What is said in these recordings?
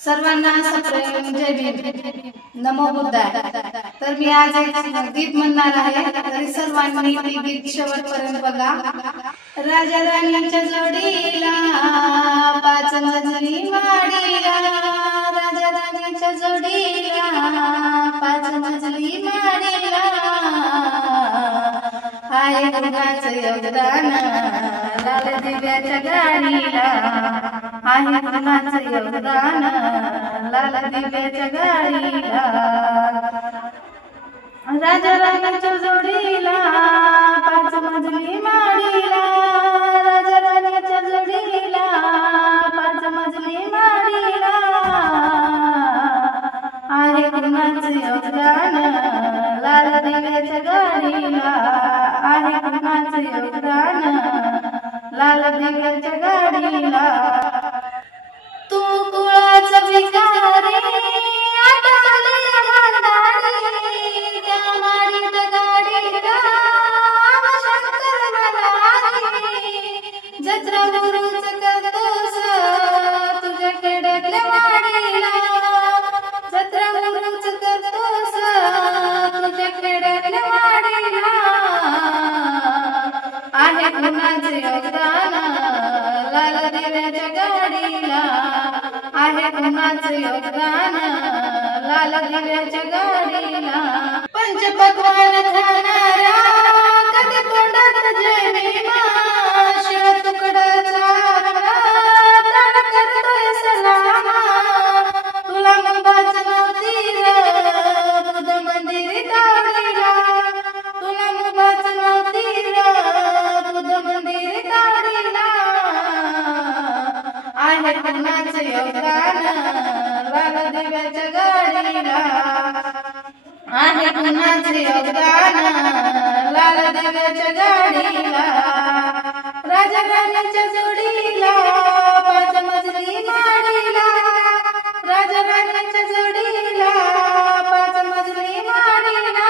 सर्वांना सप्रेम जय भीम, नमो बुद्धाय। तर मी आज एक गीत म्हणणार आहे, तरी सर्वांनी ते गीत शेवटपर्यंत बघा। राजा राणीच्या जोडीला पाच मजली माडीला, राजा राणीच्या जोडीला पाच मजली माडीला, आहे गुरुगाचं योगदान लाल दिव्याच्या गाडीला, आहे गुरुगाचं योगदान लाल दिव्याच्या गाडीला। राजा राणीच्या जोडीला पाच मजली माडीला, राजा राणीच्या जोडीला पाच मजली माडीला, आहे गुरुगाचं योगदान लाल दिव्याच्या गाडीला, आहे गुरुगाचं योगदान लाल दिव्याच्या गाडीला। तू कुळाचा भिकारी आता आलेला भांडारी, त्या माडीत गाडीला शंकर मल्हारी, जत्रा गुरुच करतोस तुझ्या खेड्यातल्या वाडीला, जत्रा गुरुच करतोस तुझ्या खेड्यातल्या वाडीला, आहे गुरुचं योगदान लाल दिव्याच्या गाडीला, आहे गुरुचं योगदान लाल दिव्याच्या गाडीला। पंचपक्वान्न खाणारा कधी तोंडात जय भीमा, शिळ तुकडाचा ताड करतोय सलामा, तुला मुंबाच नव्हती बुध मंदिरी ताडीला, तुला मुंबाच नव्हती बुध मंदिरी ताडीला, आहे गुरुचं योगदान लाल दिव्याच्या गाडीला, आहे गुरुचं योगदान लाल दिव्याच्या गाडीला। राजा राणीच्या जोडीला पाच मजली माडीला, राजा राणीच्या जोडीला पाच मजली माडीला,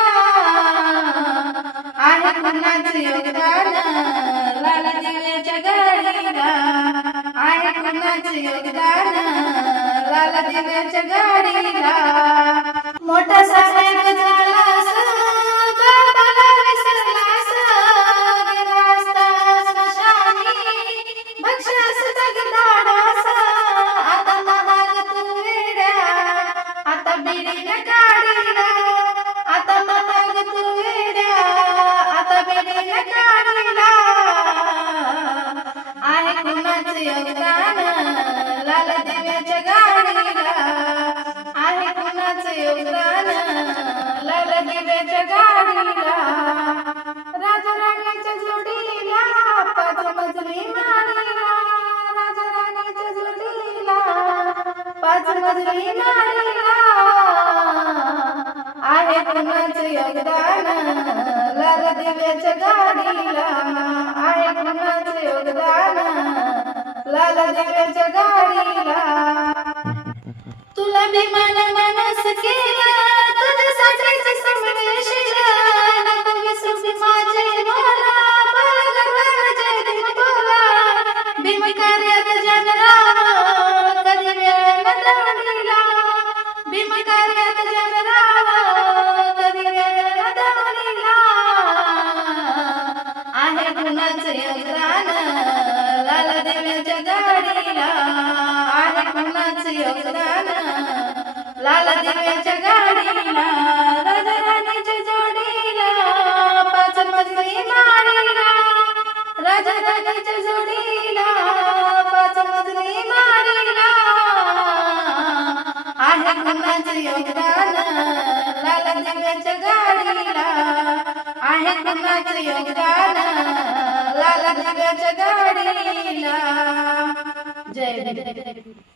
आहे गुरुचं योगदान लाल दिव्याच्या गाडीला, आहे गुरुचं योगदान लाल दिव्याच्या गाडीला। मोठा साहेब झालास बाबाला विसरलास, गेला असता स्मशानी बक्षास जगदाडास, आता महाग तू वेड्या आता बिडीने काढीला, आता महाग तू वेड्या आता बिडीने काढीला, आहे गुरुचं योगदान लाल दिव्याच्या गाडीला, आहे गुरुचं योगदान लाल दिव्याच्या गाडीला। राजा राणीच्या जोडीला पाच मजली माडीला, राजा राणीच्या जोडीला पाच मजली माडीला, आहे गुरुचं योगदान लाल दिव्याच्या गाडीला, आहे गुरुचं योगदान लाल दिव्याच्या गाडीला। तुला विमान माणूस केलं तुझ्यासाठीच समवेशील, नको विसरू माझे बोला, बोला गर्वानं जय भीम बोला, भीम कार्यात जनराव कधी वेळ न दवडीला, भीम कार्यात जनराव कधी वेळ न दवडीला, आहे गुरुचं योगदान लाल दिव्याच्या गाडीला, आहे गुरुचं योगदान लाल दिव्याच्या गाडीला। राजा राणीच्या जोडीला पाच मजली माडीला, राजा राणीच्या जोडीला पाच मजली माडीला, आहे गुरुचं योगदान लाल दिव्याच्या गाडीला, आहे गुरुचं योगदान लाल दिव्याच्या गाडीला। जय भीम।